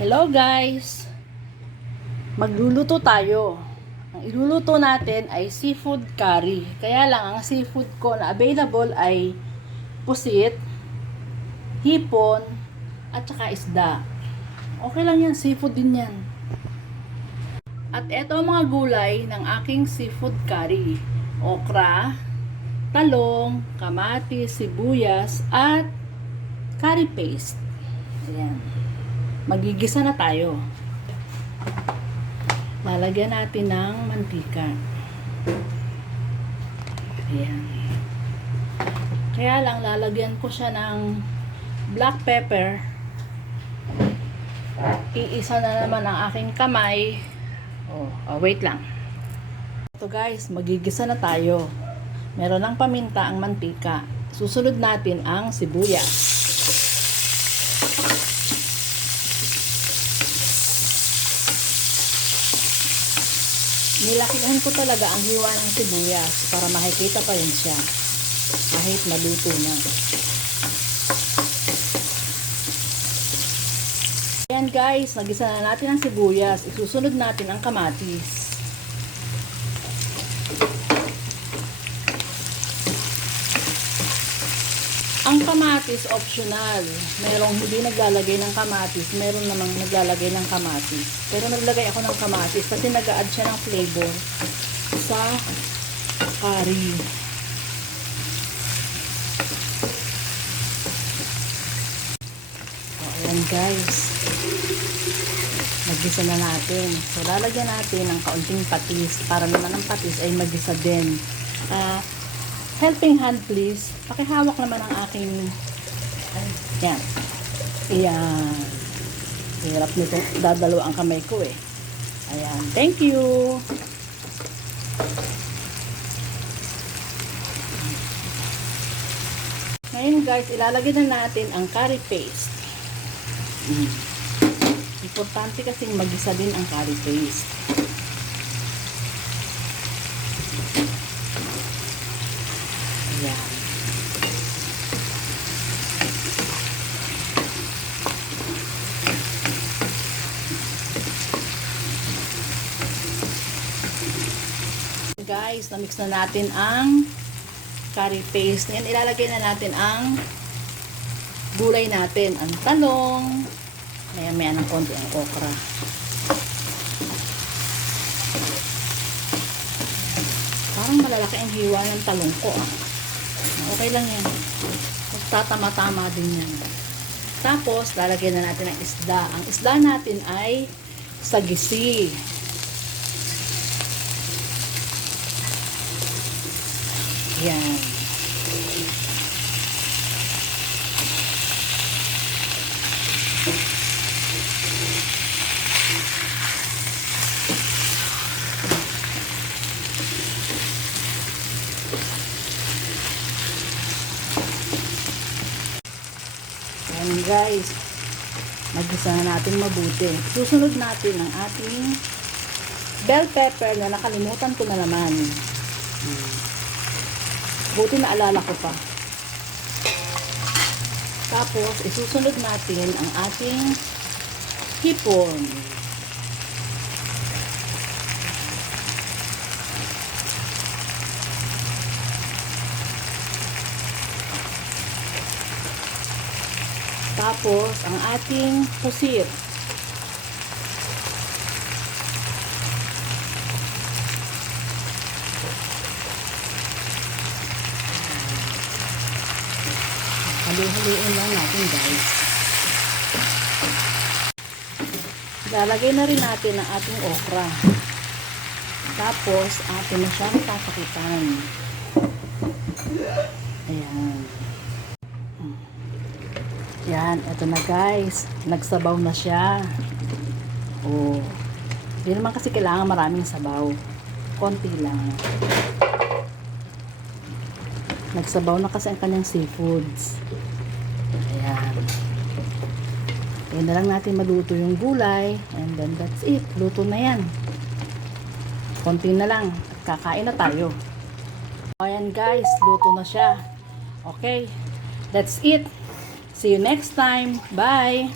Hello guys! Magluluto tayo. Ang iluluto natin ay seafood curry. Kaya lang ang seafood ko na available ay pusit, hipon, at saka isda. Okay lang yan, seafood din yan. At eto ang mga gulay ng aking seafood curry. Okra, talong, kamatis, sibuyas, at curry paste. Ayan. Magigisa na tayo. Lalagyan natin ng mantika. Ayan. Kaya lang lalagyan ko siya ng black pepper. Iisa na naman ang aking kamay. Wait lang. Ito guys, magigisa na tayo. Meron ng paminta ang mantika. Susunod natin ang sibuyas. Nilakihan ko talaga ang hiwa ng sibuyas para makikita pa rin siya kahit maluto na. Ayan guys, nagisa na natin ang sibuyas. Isusunod natin ang kamatis. Ang kamatis optional. Merong hindi naglalagay ng kamatis, meron namang naglalagay ng kamatis. Pero naglagay ako ng kamatis kasi nag-a-add siya ng flavor sa curry. Ayan guys. Nagisa na natin. So lalagyan natin ng kaunting patis para naman ang patis ay magisa din. Helping hand please. Pakihawak naman ang aking yan. Ayan. Hirap nito. Dadalo ang kamay ko eh. Ayan. Thank you. Ngayon guys, ilalagay na natin ang curry paste. Importante kasing magisa din ang curry paste. Ayan. Guys, na-mix na natin ang curry paste. Ngayon, ilalagay na natin ang gulay natin. Ang talong. Maya-maya ng konti ang okra. Parang malalaki ang hiwa ng talong ko ah. Okay lang yan. Magtatama-tama din yan. Tapos, lalagyan na natin ang isda. Ang isda natin ay sagisi. Yan. Ayan guys, magisa na natin mabuti. Susunod natin ang ating bell pepper na nakalimutan ko na naman. Buti na alala ko pa. Tapos, isusunod natin ang ating hipon. Tapos, ang ating pusit. Halo-haloin lang natin guys. Lalagay na rin natin ang ating okra. Tapos, atin na siyang papakitan. Ayan. Yan, eto na guys. Nagsabaw na siya. Oh. Hindi naman kasi kailangan maraming sabaw. Konti lang. Nagsabaw na kasi ang kanyang seafoods. Ayan. Ayan na lang natin maluto yung gulay. And then that's it. Luto na yan. Konti na lang. Kakain na tayo. Ayan guys. Luto na siya. Okay. That's it. See you next time. Bye!